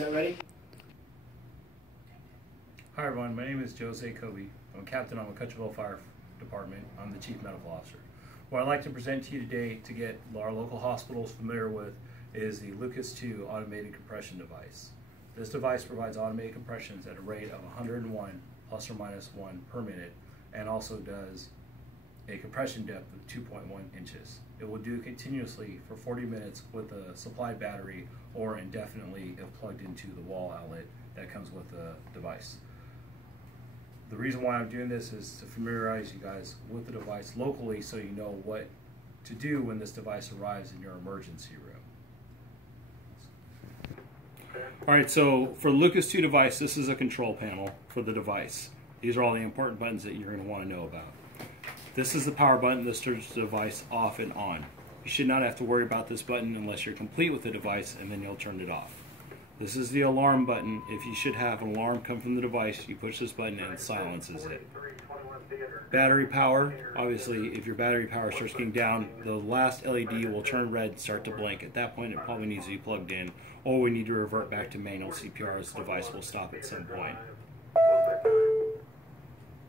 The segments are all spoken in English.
Set ready? Hi everyone, my name is Jose Kobe. I'm a captain on the Cutcherville Fire Department. I'm the Chief Medical Officer. What I'd like to present to you today to get our local hospitals familiar with is the Lucas 2 automated compression device. This device provides automated compressions at a rate of 101 plus or minus 1 per minute, and also does a compression depth of 2.1 inches. It will do continuously for 40 minutes with a supplied battery or indefinitely if plugged into the wall outlet that comes with the device. The reason why I'm doing this is to familiarize you guys with the device locally so you know what to do when this device arrives in your emergency room. Alright, so for the Lucas 2 device, this is a control panel for the device. These are all the important buttons that you're going to want to know about. This is the power button that turns the device off and on. You should not have to worry about this button unless you're complete with the device, and then you'll turn it off. This is the alarm button. If you should have an alarm come from the device, you push this button and it silences it. Battery power, obviously if your battery power starts getting down, the last LED will turn red and start to blink. At that point it probably needs to be plugged in, or we need to revert back to manual CPR as the device will stop at some point.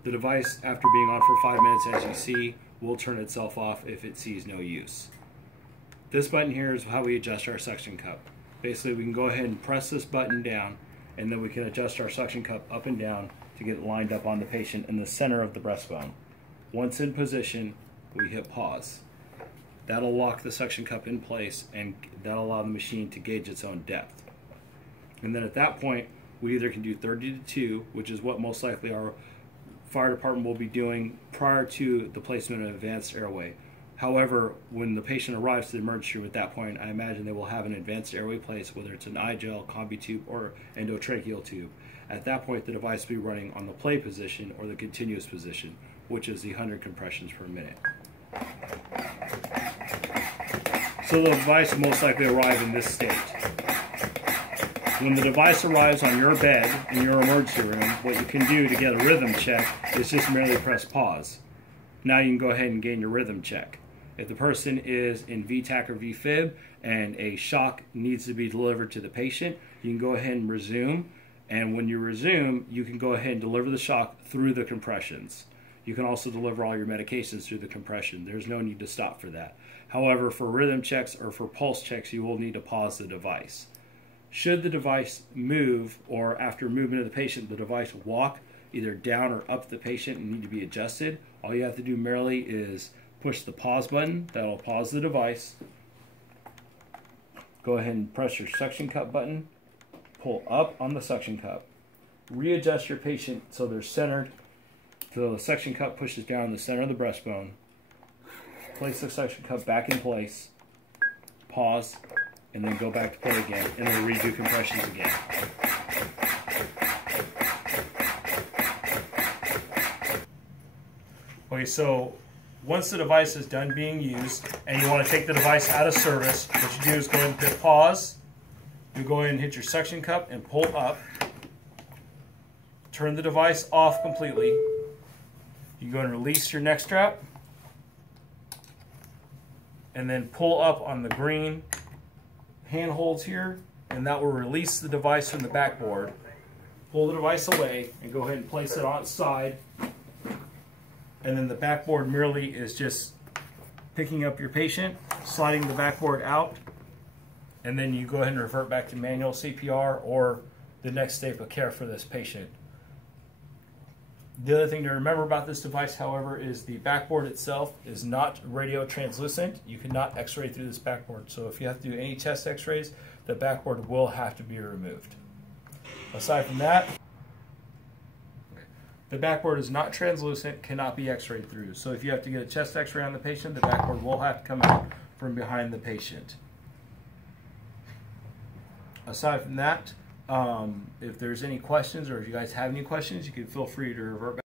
The device, after being on for 5 minutes, as you see, will turn itself off if it sees no use. This button here is how we adjust our suction cup. Basically, we can go ahead and press this button down, and then we can adjust our suction cup up and down to get it lined up on the patient in the center of the breastbone. Once in position, we hit pause. That'll lock the suction cup in place, and that'll allow the machine to gauge its own depth. And then at that point, we either can do 30 to 2, which is what most likely our fire department will be doing prior to the placement of advanced airway. However, when the patient arrives to the emergency room at that point, I imagine they will have an advanced airway placed, whether it's an iGel, combi tube, or endotracheal tube. At that point, the device will be running on the play position or the continuous position, which is the 100 compressions per minute. So the device will most likely arrive in this state. When the device arrives on your bed in your emergency room, what you can do to get a rhythm check is just merely press pause. Now you can go ahead and gain your rhythm check. If the person is in VTAC or VFib and a shock needs to be delivered to the patient, you can go ahead and resume. And when you resume, you can go ahead and deliver the shock through the compressions. You can also deliver all your medications through the compression. There's no need to stop for that. However, for rhythm checks or for pulse checks, you will need to pause the device. Should the device move, or after movement of the patient, the device walk either down or up the patient and need to be adjusted, all you have to do merely is push the pause button. That'll pause the device. Go ahead and press your suction cup button. Pull up on the suction cup. Readjust your patient so they're centered, so the suction cup pushes down in the center of the breastbone. Place the suction cup back in place. Pause, and then go back to play again, and then redo compressions again. Okay, so once the device is done being used and you want to take the device out of service, what you do is go ahead and hit pause. You go ahead and hit your suction cup and pull up. Turn the device off completely. You go and release your neck strap, and then pull up on the green handholds here, and that will release the device from the backboard. Pull the device away and go ahead and place it on its side. And then the backboard merely is just picking up your patient, sliding the backboard out, and then you go ahead and revert back to manual CPR or the next step of care for this patient. The other thing to remember about this device, however, is the backboard itself is not radio translucent. You cannot x-ray through this backboard. So if you have to do any chest x-rays, the backboard will have to be removed. Aside from that, the backboard is not translucent, cannot be x-rayed through. So if you have to get a chest x-ray on the patient, the backboard will have to come out from behind the patient. Aside from that, if there's any questions, or if you guys have any questions, you can feel free to revert back.